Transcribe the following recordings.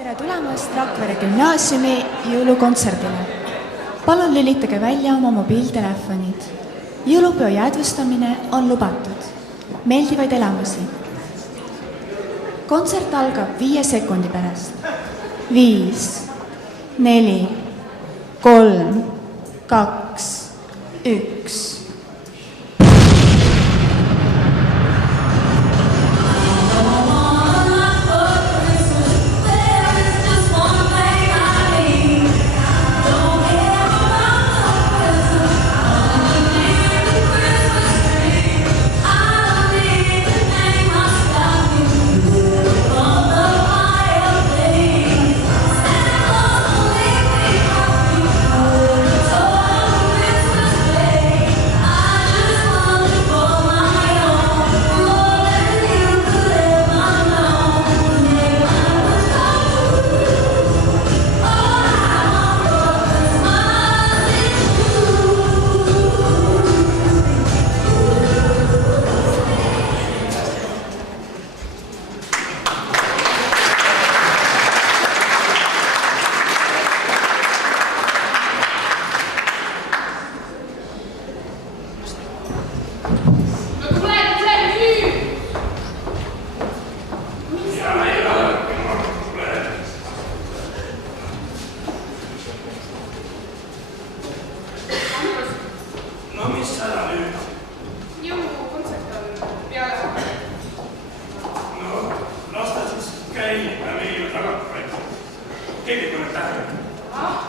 Tere tulemast Rakvere gümnaasiumi jõulukontserdile. Palun lülitage välja oma mobiiltelefonid. Jõulupeo jäädvustamine on lubatud. Meeldivaid elamusi. Kontsert algab 5 sekundi pärast. 5, 4, 3, 2, 1.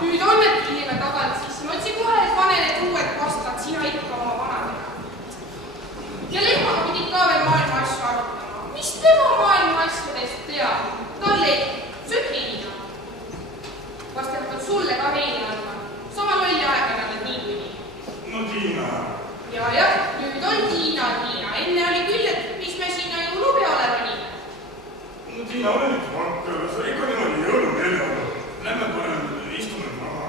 Nüüd on need inimene tagant, siis ma otsin kohe, et pane need uued pastad sina ikka oma vanadega. Ja lehmaga pidid ka veel maailma asju arutama. Mis tema maailma asjadest teab? Ta on leht, sööb heina. Vast jätkab sulle ka heina andma. Sama lolli aega nad nii kui nii. No Tiina. Ja, nüüd on Tiina. Enne oli küll, et mis me sinna jõulupeole panime. No Tiina, ole nüüd vakka, sa ikka niimoodi jõulumeele. Lämme parem istume maha.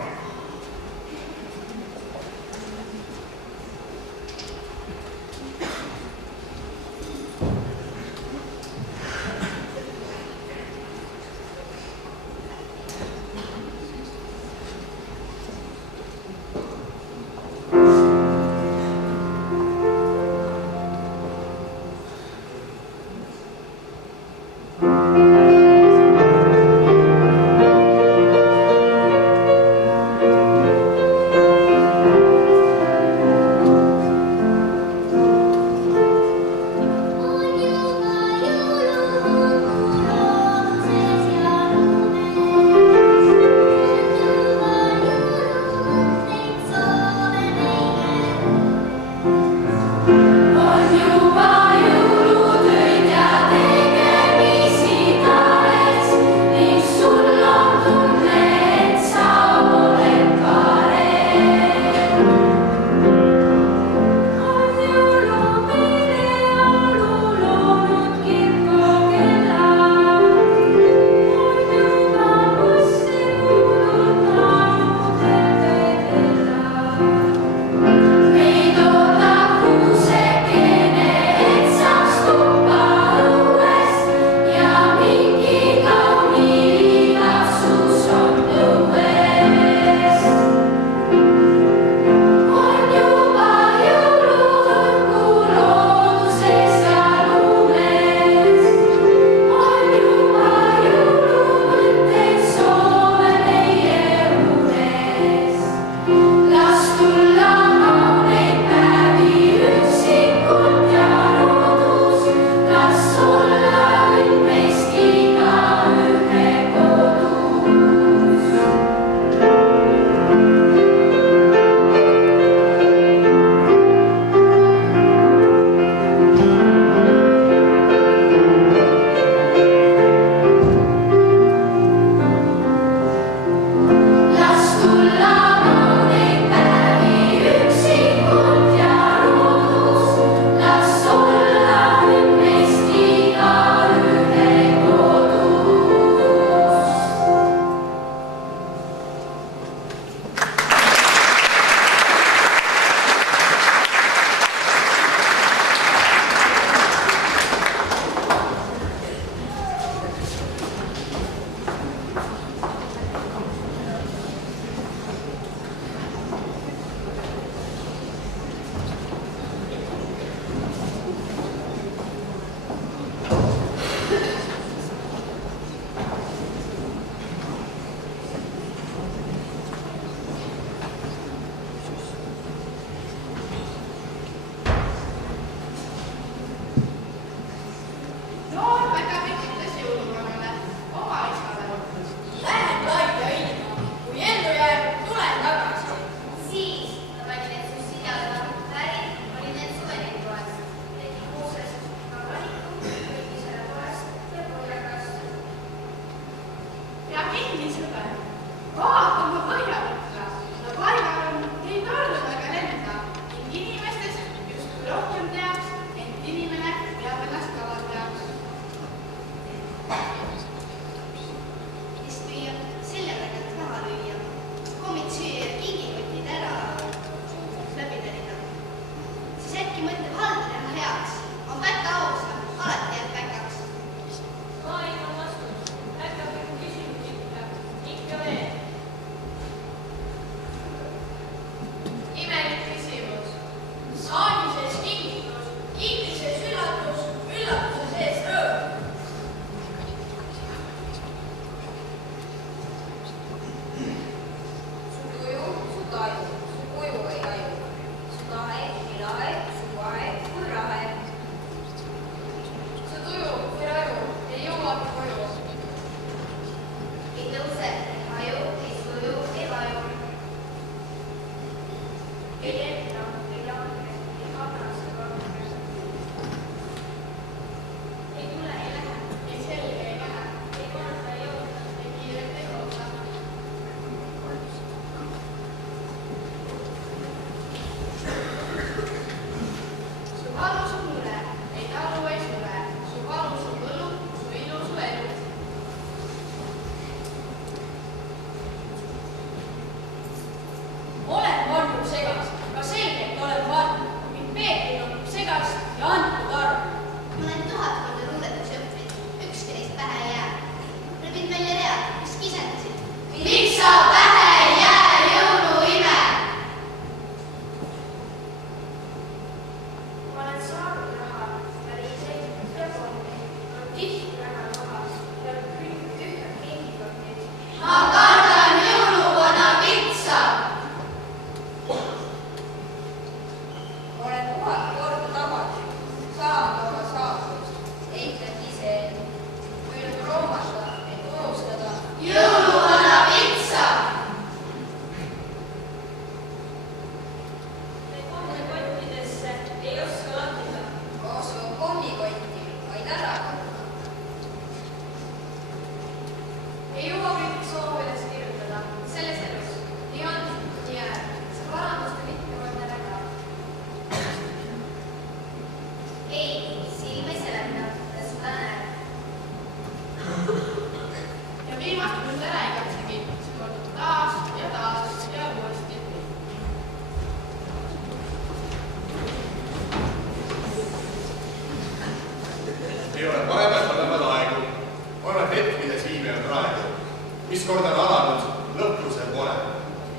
mis kord on alanud, lõpuse pole.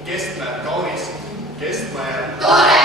Kestma jääb kaunis, kestma jääb tore!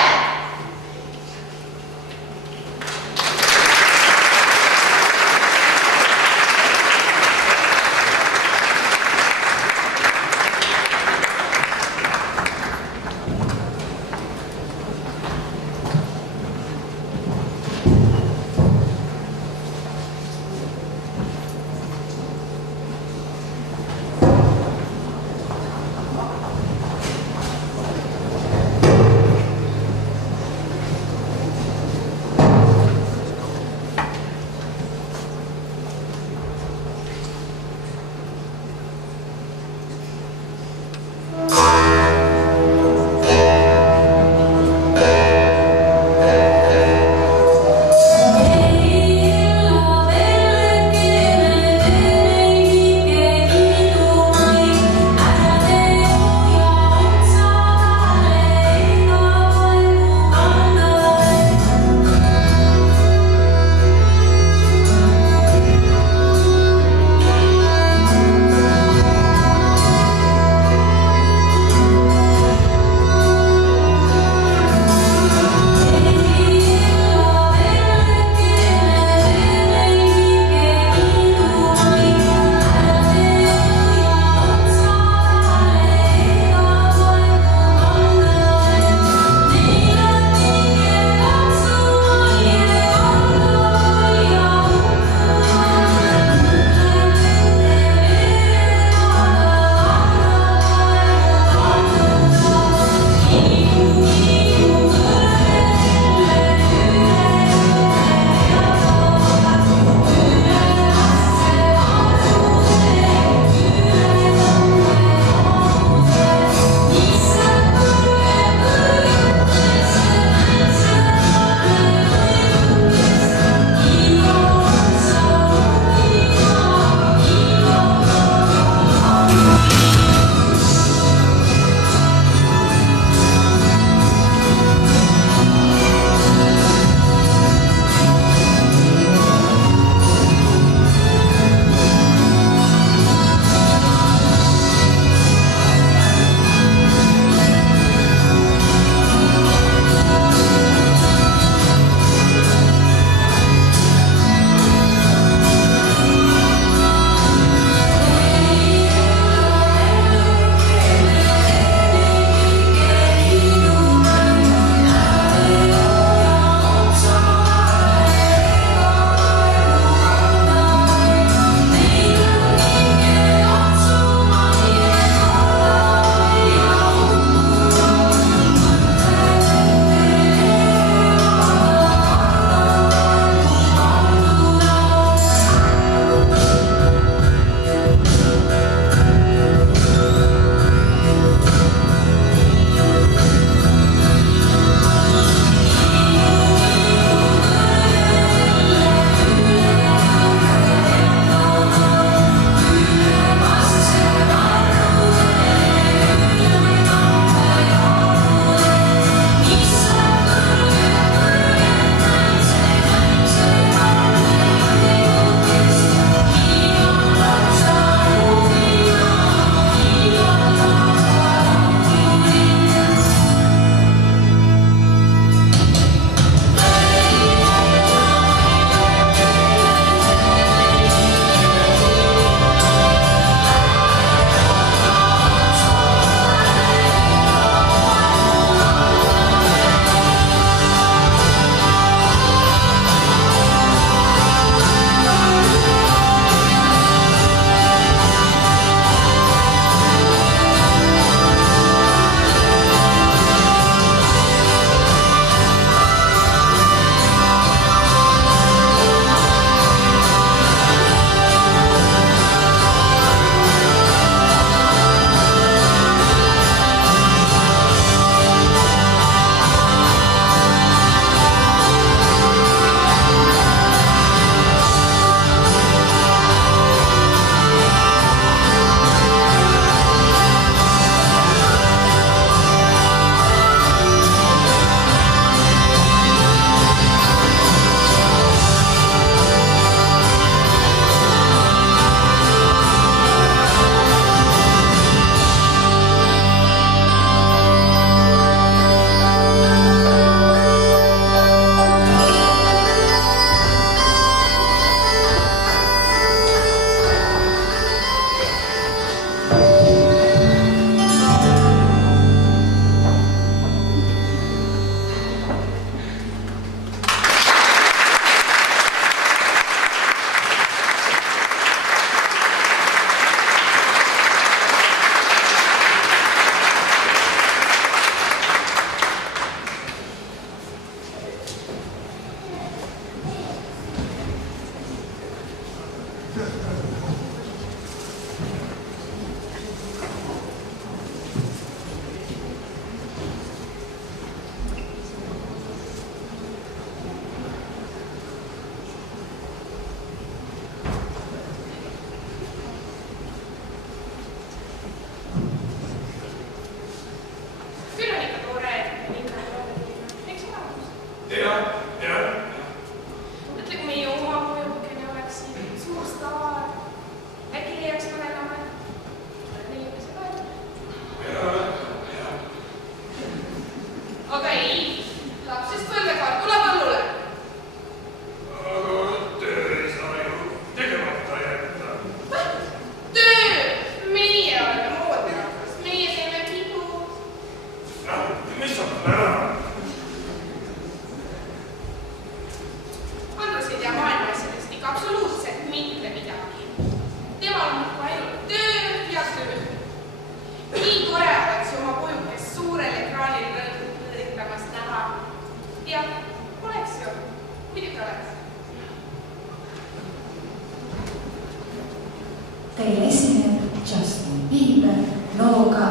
Teile esineb Justin Bieber looga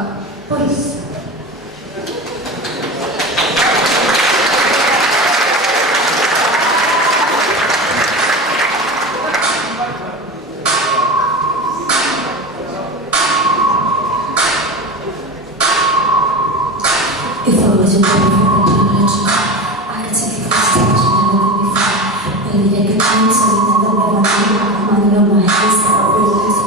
Poiss. If I was your boyfriend, I'd take you for a stage and never before. Baby, take a chance, so you never ever know. Money on my hands, so I realize.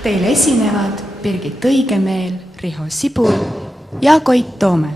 Teil esinevad Birgit Õigemeel, Riho Sibul ja Koit Toome.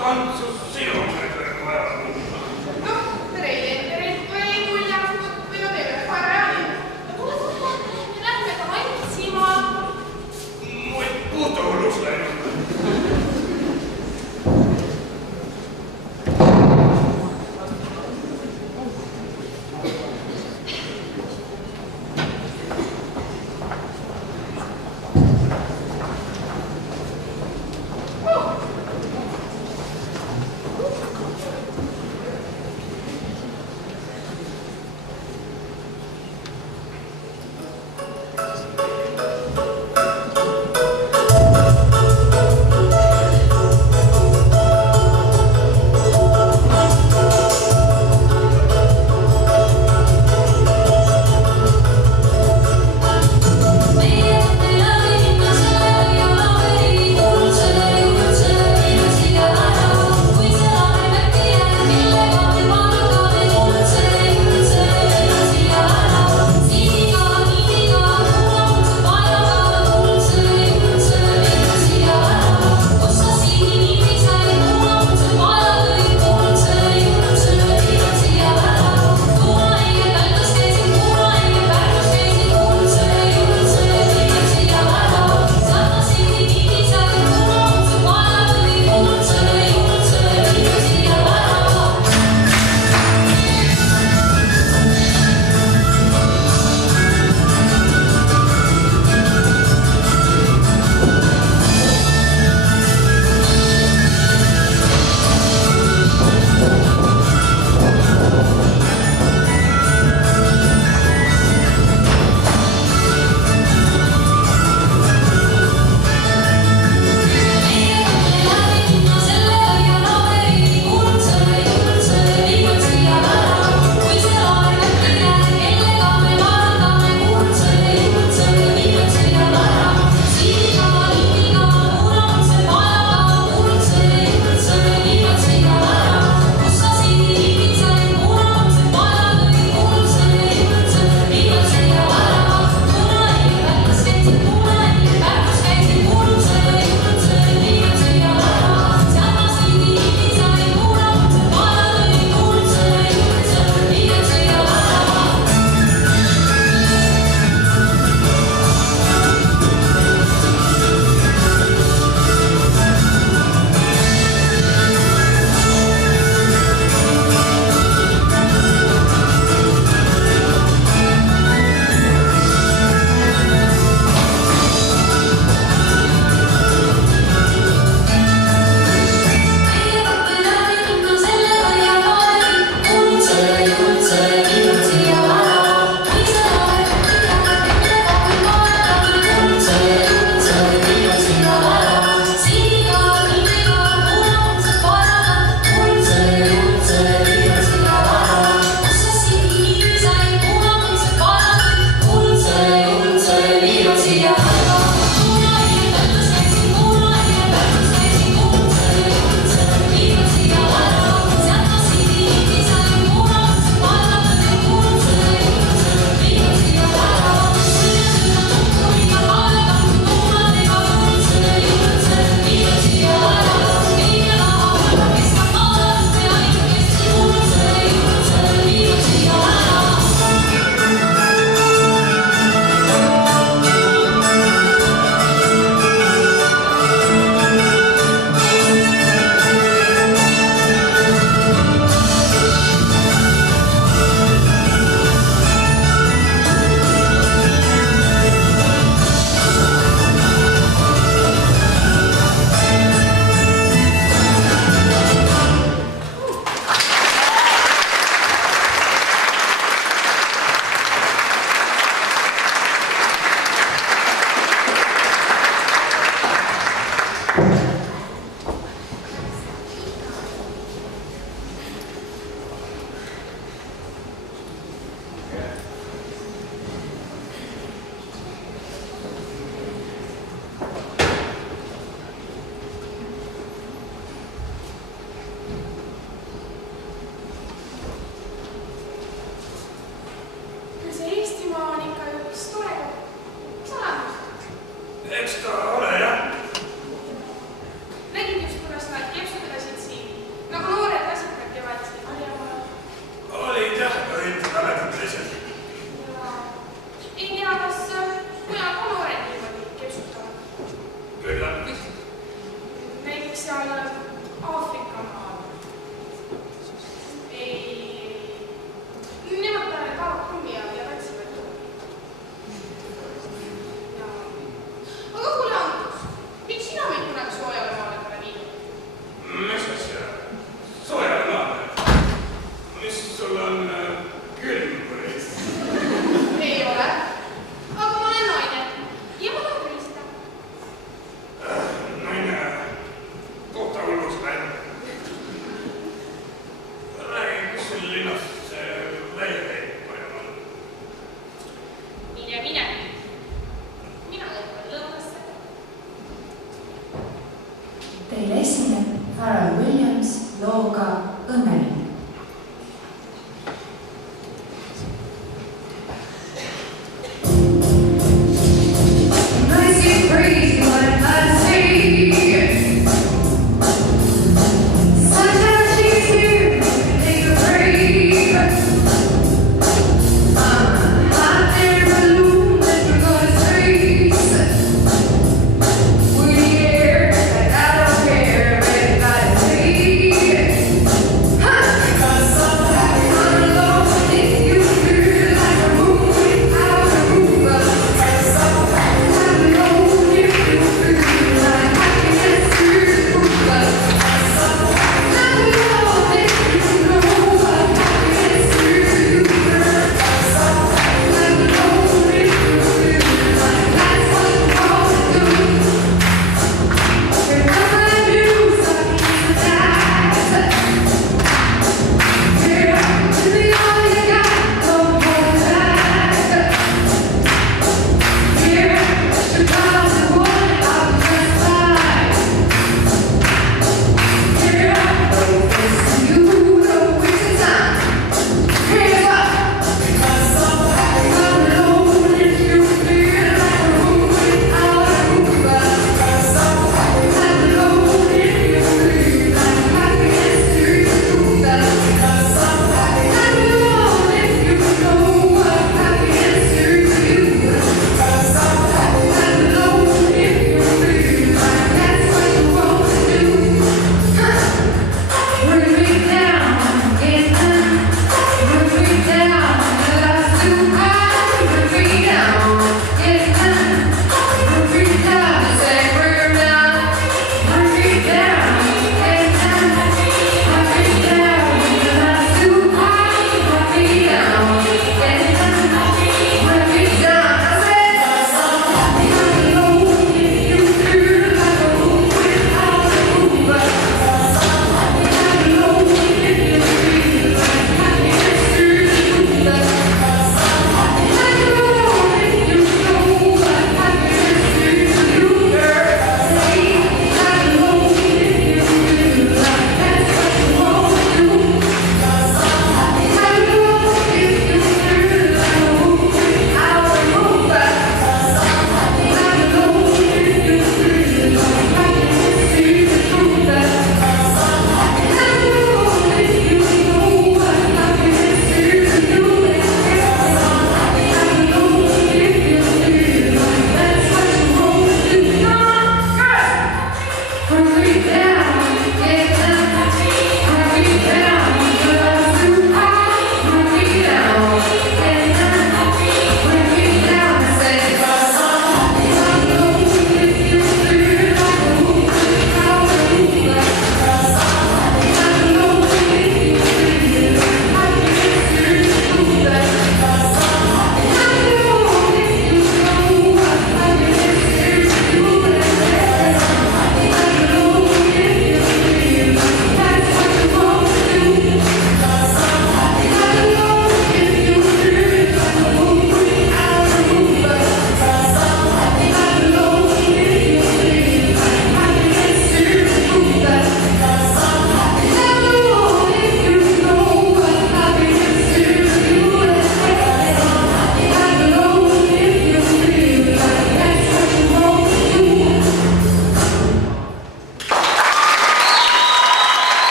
tantsu sinu mõttele vaja minna. Noh, treenerid või muljakud võivad teile parem. Tule, lähme ka tantsima. Muid puuta hullus läinud. Aafrika maal. Nemad lähevad Kaarakummi ja katsivad. Aga kuule, Andrus, miks sina meid kunagi soojale maale pole viinud? Mis asja? Soojale maale? Mis sul on külm või? Ei ole. Aga ma olen naine ja ma tahan helista. Naine, kohta hulluks läinud. Räägi, kus siin linnas see väikeid palju on? Mine. Mina lõpuan lõunasse. Teile esineb Pharrell Williams looga Õnneline. Ha!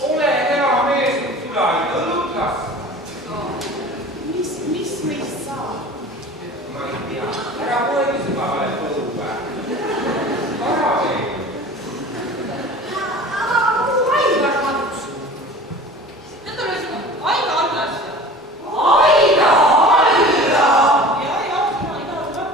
kuule, ole hea mees, tule ainult õlutlas. Mis meist saab? Ma ei tea, ära poegi sügavale põue. Ära veel. Aga kuhu Aivar kadus? Need on üldse Aiga Allas. Aiga Alla! Ja, mina ei taha.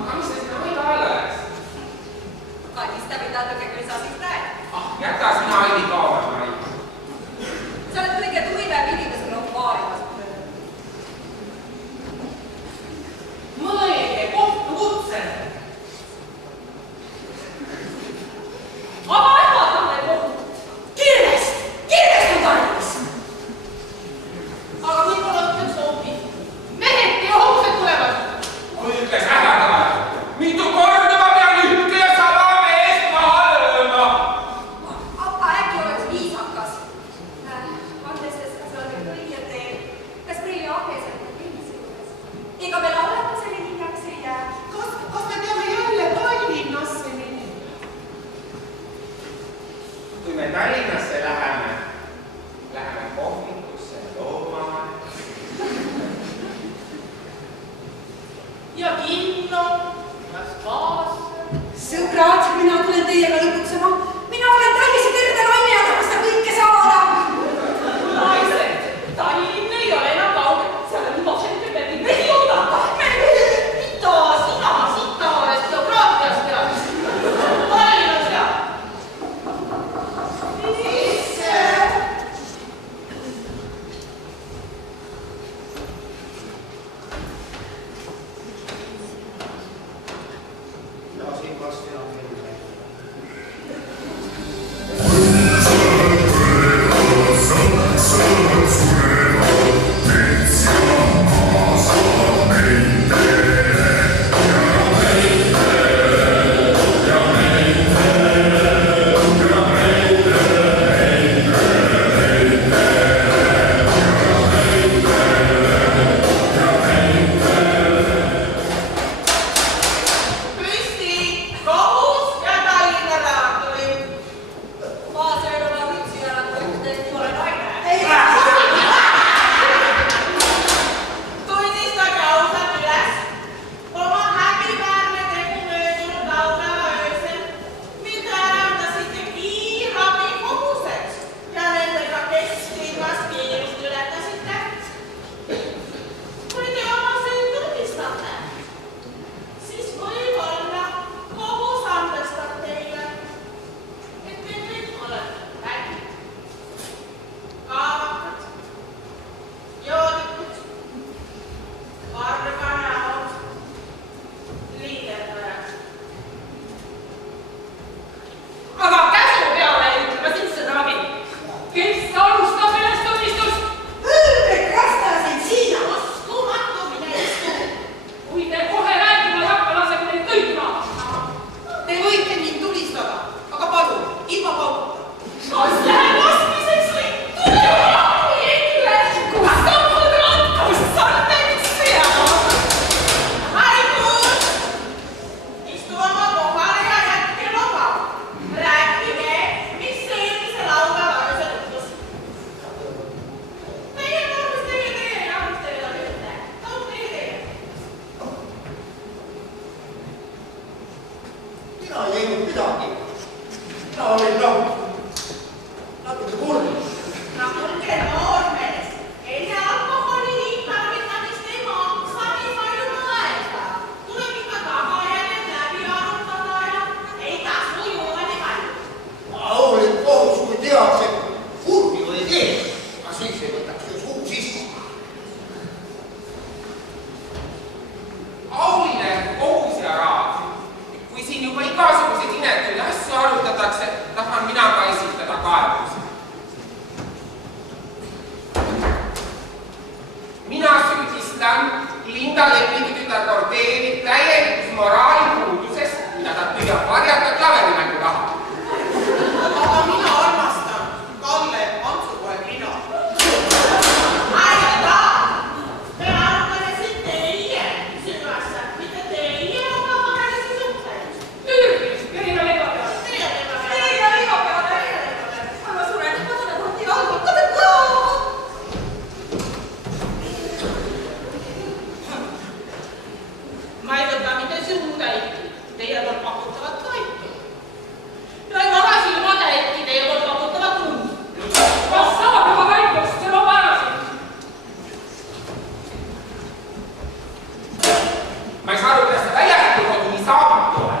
Aga mis sa sinna Aiga alla läks? Kallistavi natuke, küll sa siis näed. Jäta sina Aidi kaamera, Mari. Sa oled kõige tuivam inimesel on maailmas. Mõelge kohtukutsele. Aga ähvardame kohtut. Kirvest on tarvis. Aga võib-olla ütleks hoopis. Mehed ja homsed tulevad. Kui ütles ähvardama, mitu korda ma pean ühte ja sama meest maha lööma. Aga äkki oleks viisakas. Andes, kas sa oled õige teel? Kas Preili Ahesel on kõigis juures? Ega me lauletusele hiljaks ei jää. Kas me peame jälle Tallinnasse minema? Kui me Tallinnasse läheme kohvikusse loomama. Ja kinno, ja spaasse. Sõbrad, mina tulen teiega lõputsema. Mina olen täiesti terve naine ja tahaks seda kõike saada. Naised, Tallinn ei ole enam kaugel. Seal on juba džentelmeni mehi oodata. Mida sina sitavast geograafiast tead? Tallinnas tead. tunnistan Linda Lepingu tütar Kordeeni täielikus moraalipuuduses, mida ta püüab varjata klaverimängu taha. Aga mina armastan Kalle Antsupoeg Lina. Aita! Me arvasin teie süvassa, mitte teie oma vahelisi suhteid. Tüüris, Jörina leiva peale. Teie leiva peale. Teie leiva peale. Aga suren, ma tunnen hundi algakade ka. Ma ei võta mitte suutäiti, teie poolt pakutavat toitu. Ja ei vaga silmatäiti, teie poolt pakutavat tund. Kas saab juba vaikust, see loob ärasid. Ma ei saa aru, kuidas see väljastul nii saamatu ole.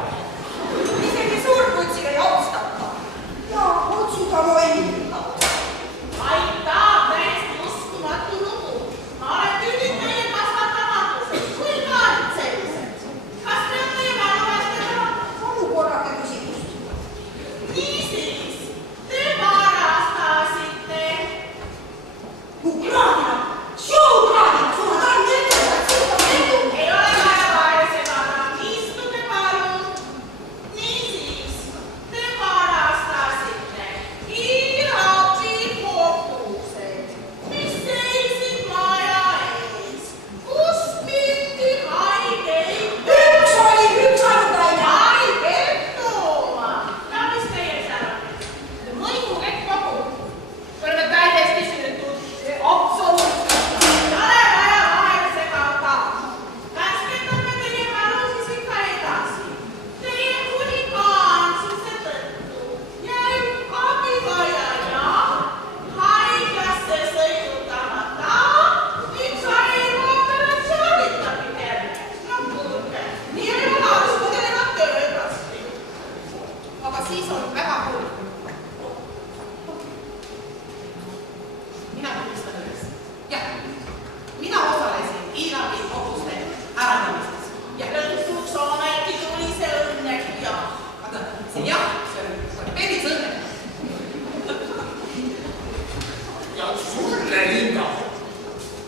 Isegi suurkutsi ei austata. Ja otsuga või. Aita, täiesti uskumatu lugu. Ma olen tüüdid teie kasvatamatused, kui kaalitselised. Kas te on teie mäluvästega? Olukorraga küsimust. Niisiis, te varastasite. Ukraina! Ukraina! Sulla tahan meeldida, et sulla meeldib. Ei ole vaja vahele segada. Istuge palun. Niisiis, te varastasite Iraagi hobuseid, mis seisid maja ees, kus piti haigeid. Üks ainult aine. Haiget tooma. Ja mis teie seal on? Mõigu kõik kogu. Me oleme täiesti süütud. Absoluutselt. Ei ole vaja vahele segada. Käskendame teie mälu siis ikka edasi. Teie huligaansuse tõttu jäi abivajaja haiglasse sõidutamata ning sai operatsioonitagi terveks. No kuulge, nii ei ole arstidel enam töötasti. Aga siis on väga hull. Mina tunnistan üles. Jah, mina osalesin Iraagi hobuste äranemises. Ja lõpuks ometi tuli see õnnelik jah. Aga see jah, see oli päris õnnelik. Ja sulle, Linda,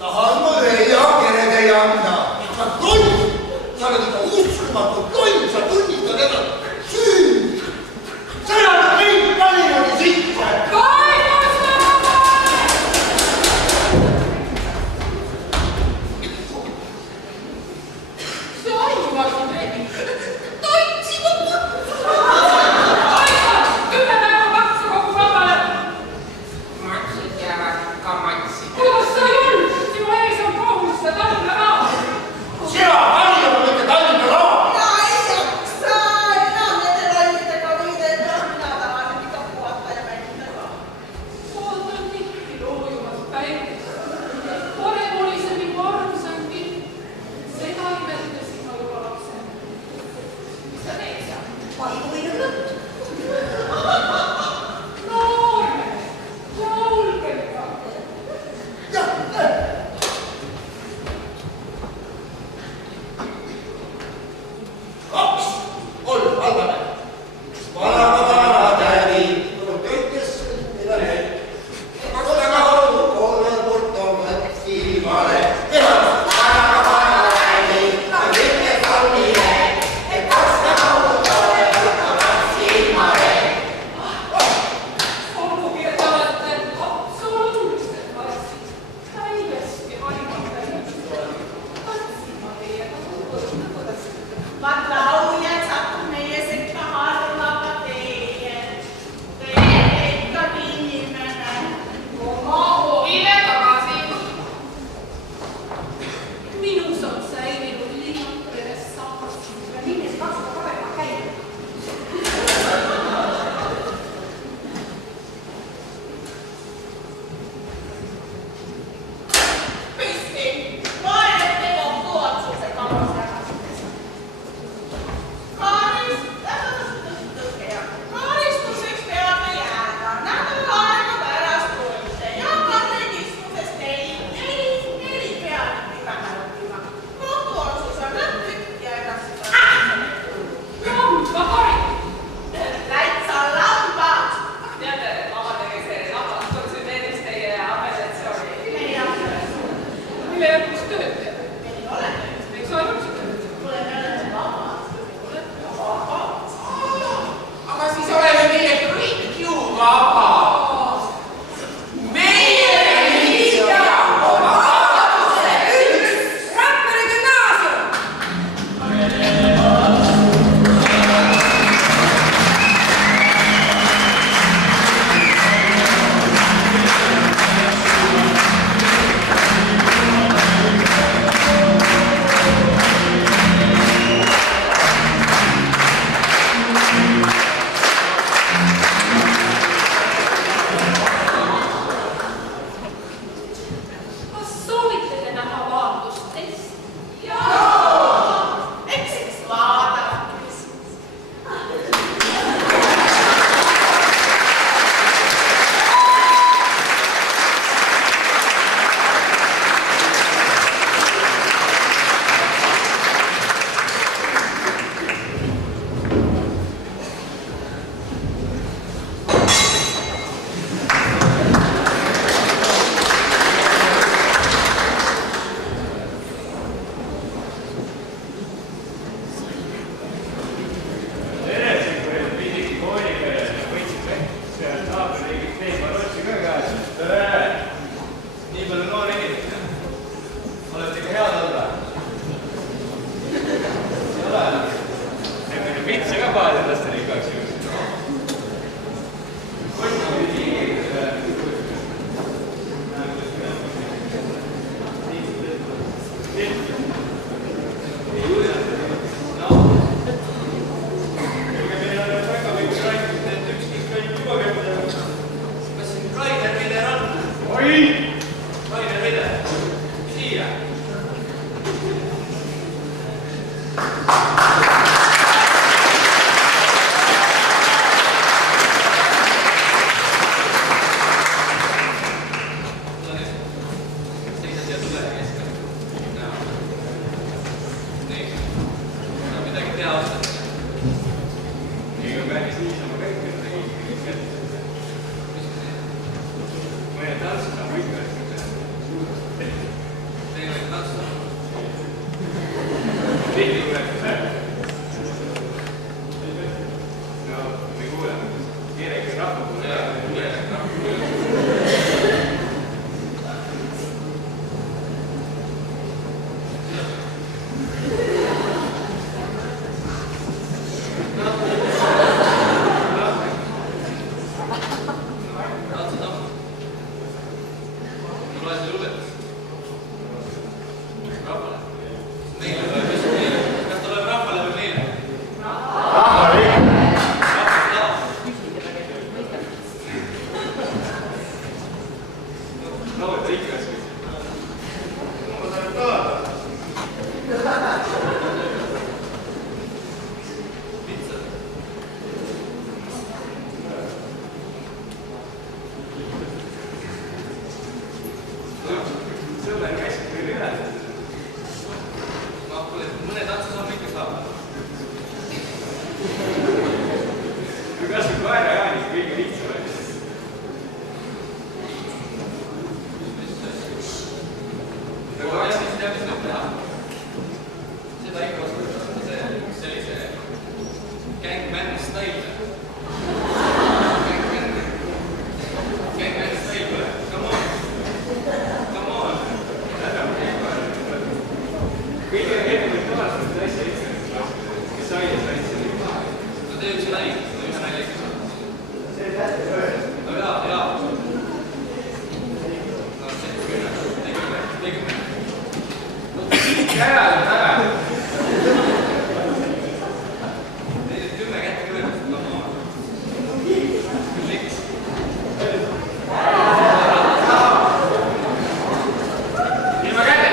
tahan ma leiakere teie anda. Sa loll! Sa oled ikka uskumatult loll, sa tunnistad ennast süüd. Sa elad kõik Tallinnani sisse. See ainuvõrd reebi. Toitsinu kutsu. Aita! 10 päeva maksu kogu vabale. Matsid jäävad ka matsid. Kuidas sa julg? Sinu ees on kohus ja Tallinna maa. Sina Tallinna, mitte Tallinna maa. Ja ei jaksa enam nende lollidega võidelda. Mina tahan ikka puhata ja mängida. Ootan tihti loojumas päikest. Parem oli see minu armsam pilt. Seda imetasin ma juba lapsena. Mis sa teed seal? Paiguline lõpp. Noorme, laulge ka. Kaks on halvane. Vana tädi, ütles mida need. Aga kolme poolt on viimane. Vana tädi, ütles kaunile, et kaks viimane. Olgugi, et olete absoluutselt vassid. Täiesti harimata inimesed. Katsin ma teiega kuidas. Vaat lauljad satub meie sekka harvama teie. Teie ikkagi inimene. Oma huvile tagasi. Minus on säilinud liialt renessaans. Ja milles kasvab parema käib. Püsti, panete kokku otsuse kaasjagasides. Kaaristuseks peame jääda nädal aega pärast tunde ja katekismuses neli peatükki pähe õppima. Kohtuotsus on lõplik ja edasi Lamba harim. täitsa lambad. Teate, vabandage, see lambas konsulteeris teie apellatsiooni. Meie apellatsioon. Mille järgus tööd teeb? Aga siis oleme meie kõik ju vabad. Meie liiga on vabaduse üks Rakvere gümnaasium. Kas soovite te näha vaatustesti? Eks vaadake. Nii palju noori inimesi. Olete ikka head olla? Ei ole? Teeme pitsi ka paari lastele igaks juhuks. Kas siin Rainer Veider on? Oi! Rainer Veider, siia! Seisa siia tule keskel. Nii, saab midagi teha osata. Nii on päris niisama kõik, et tegi kätte. Mõne tantsu saab ikka, teine võib tantsu. Tihti kuulete see. No, me kuuleme. Kiireke rahva kuule. Jaa, kiireke rahva kuule. Sõber käisid küll üle. Ma kuule, mõne tantsu saab ikka saada. Kui kas või koera Jaani kõige lihtsam oli. Aga jah, mis teab, mis tuleb teha? Seda ikka oskab sellise gangman style. Gangman style pole. Come on. Come on. Kõige hetkel tavaliselt asja ikka, kes aias väitsin. No tee üks nali, ühe naljakas. No jaa. No see kümme. Ära. Teised 10 kätte kõrvast, come on. Miks? Ilma kätte!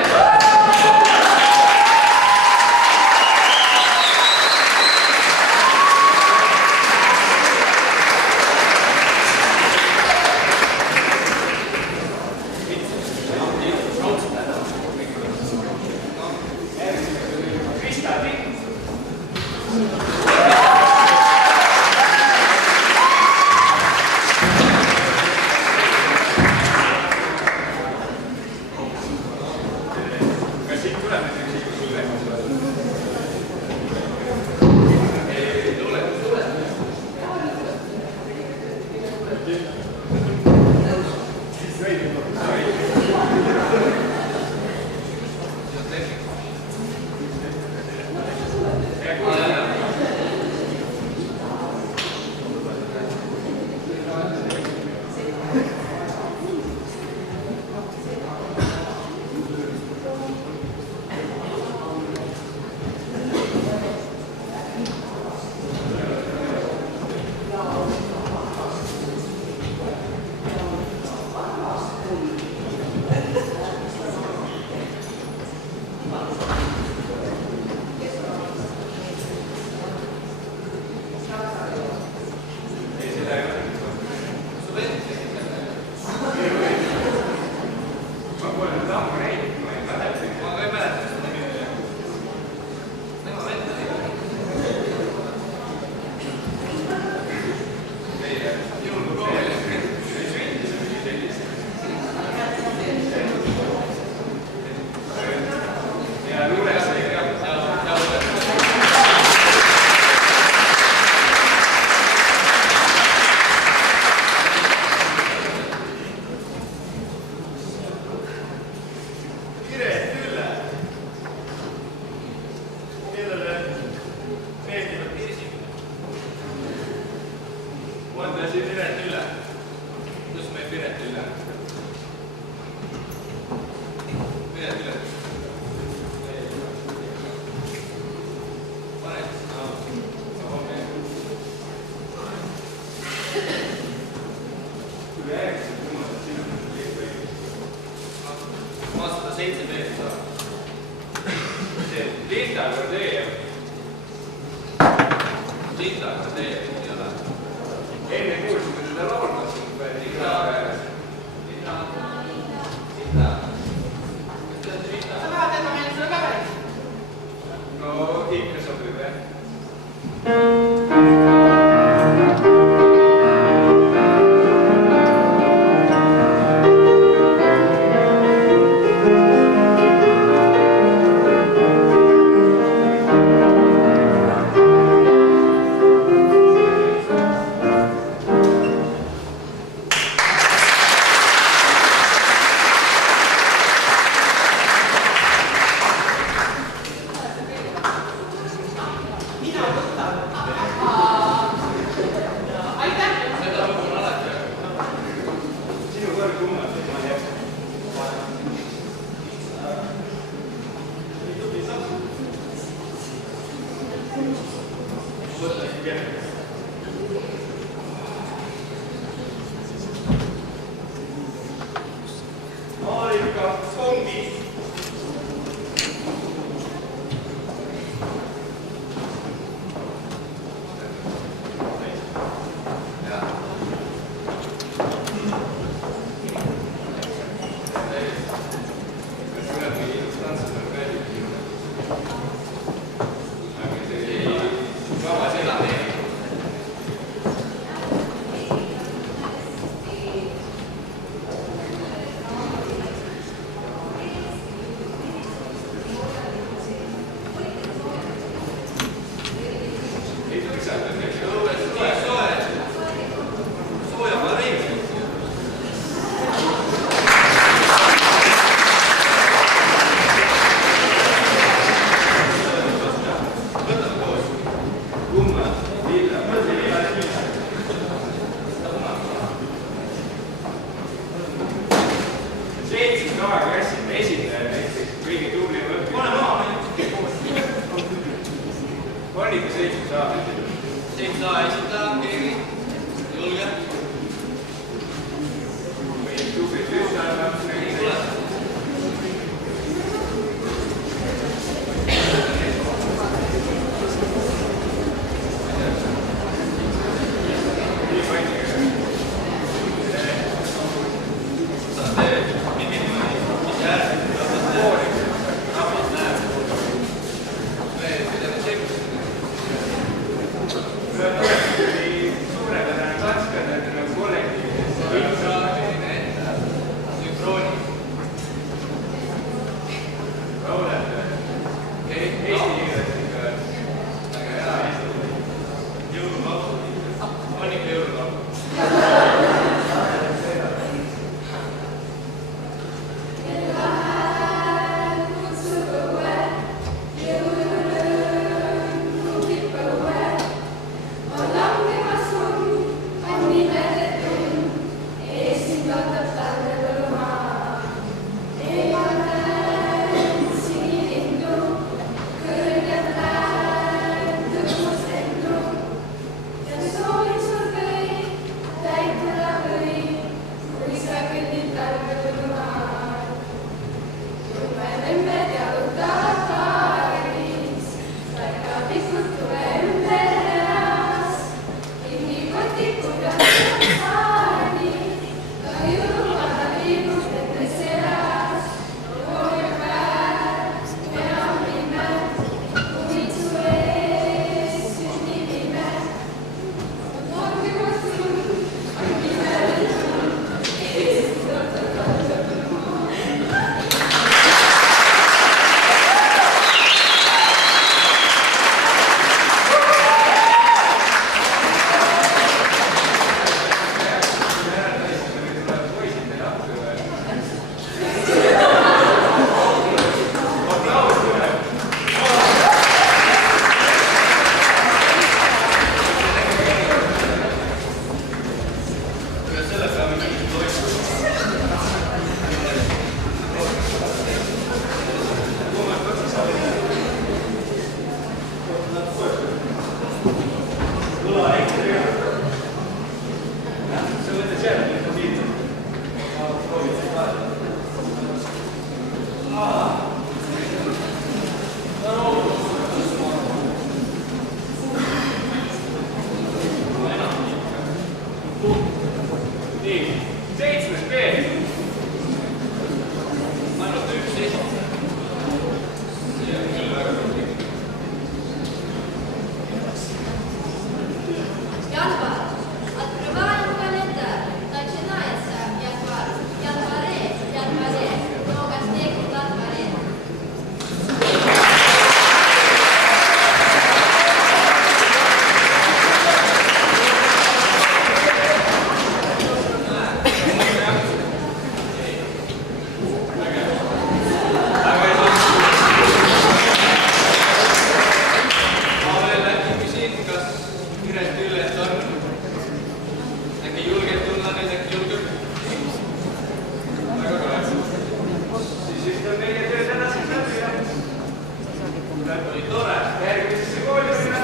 tore. Järgmisesse kooli minna.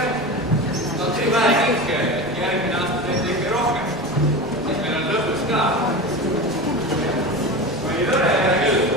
No tee vähe kinke, järgmine aasta teete ikka rohkem. Siis meil on lõpus ka. Oli tore, hea küll.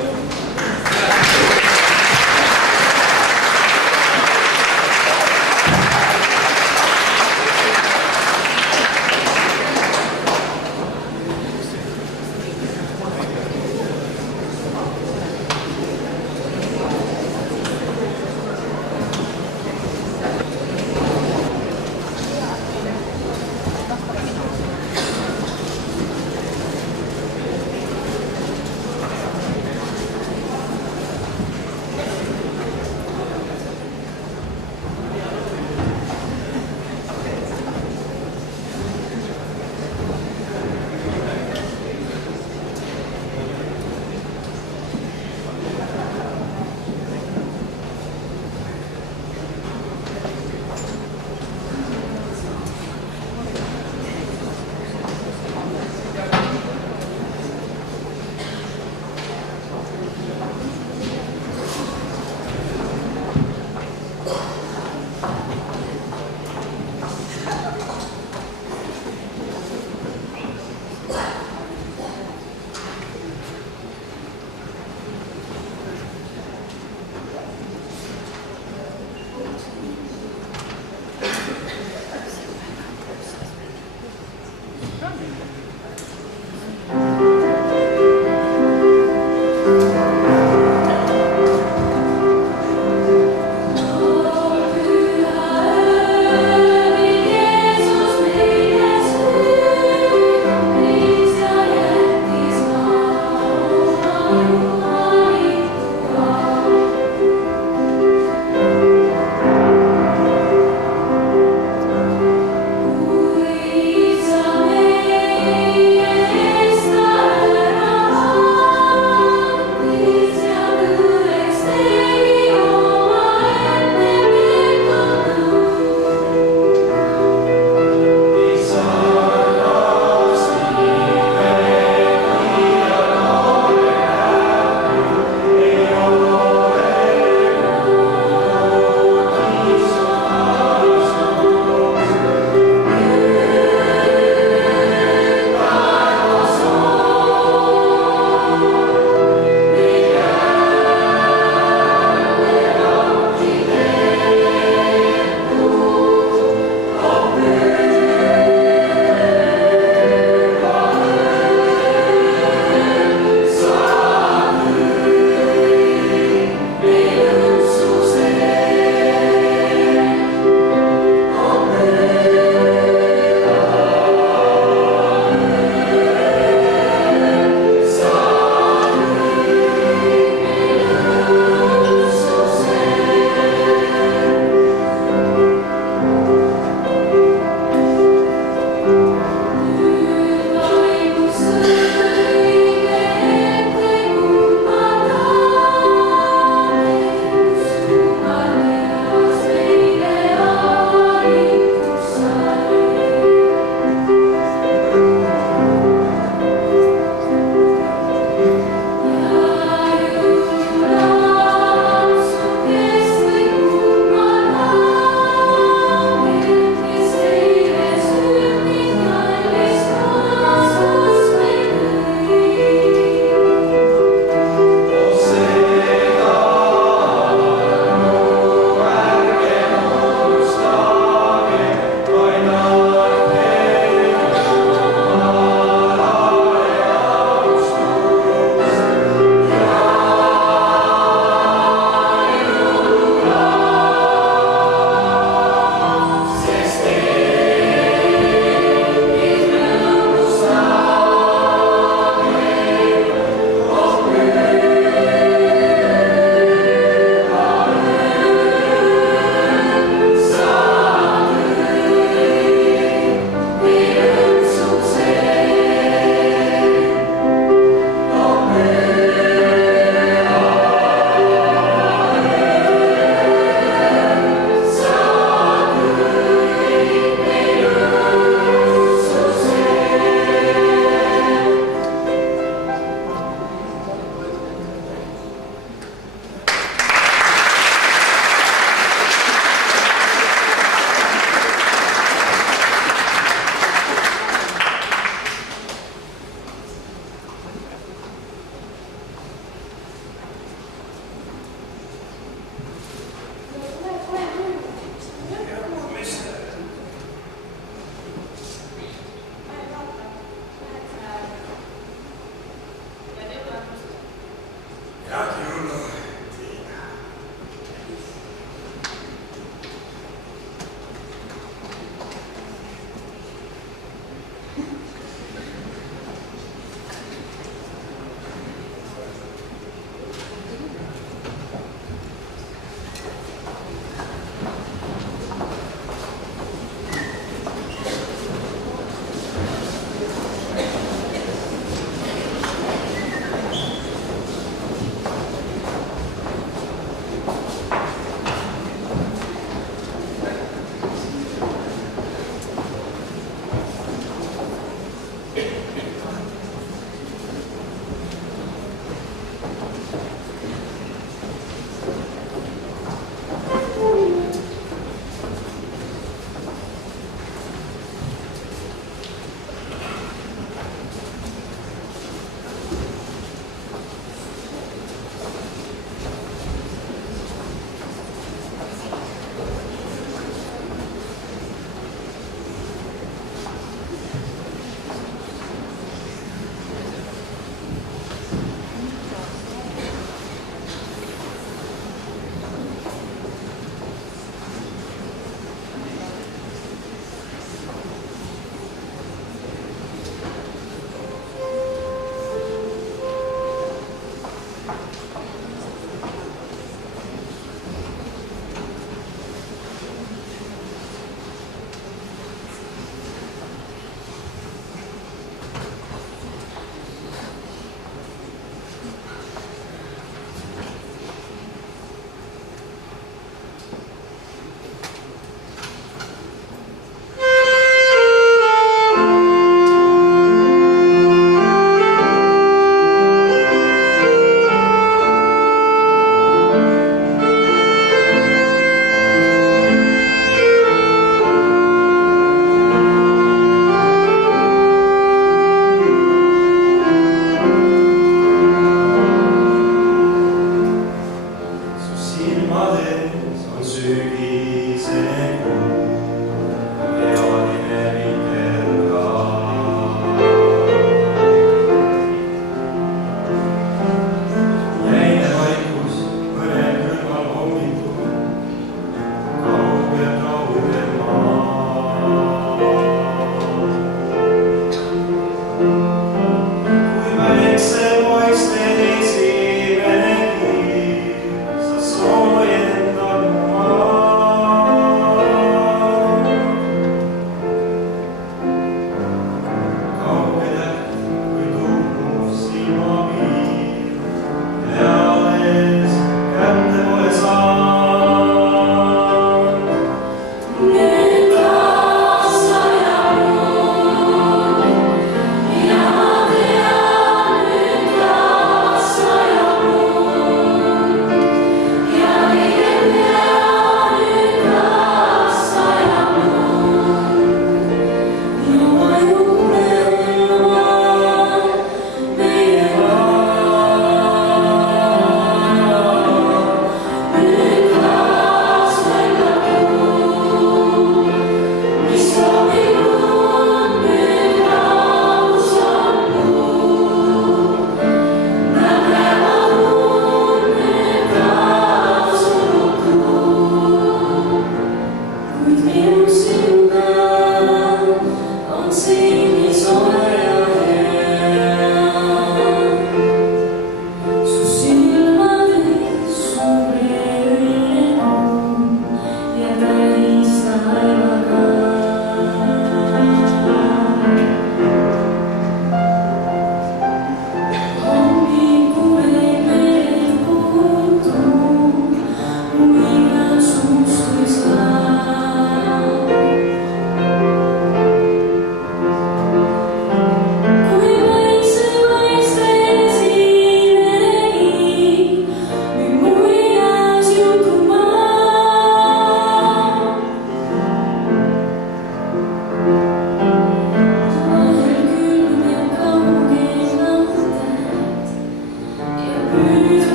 sügisel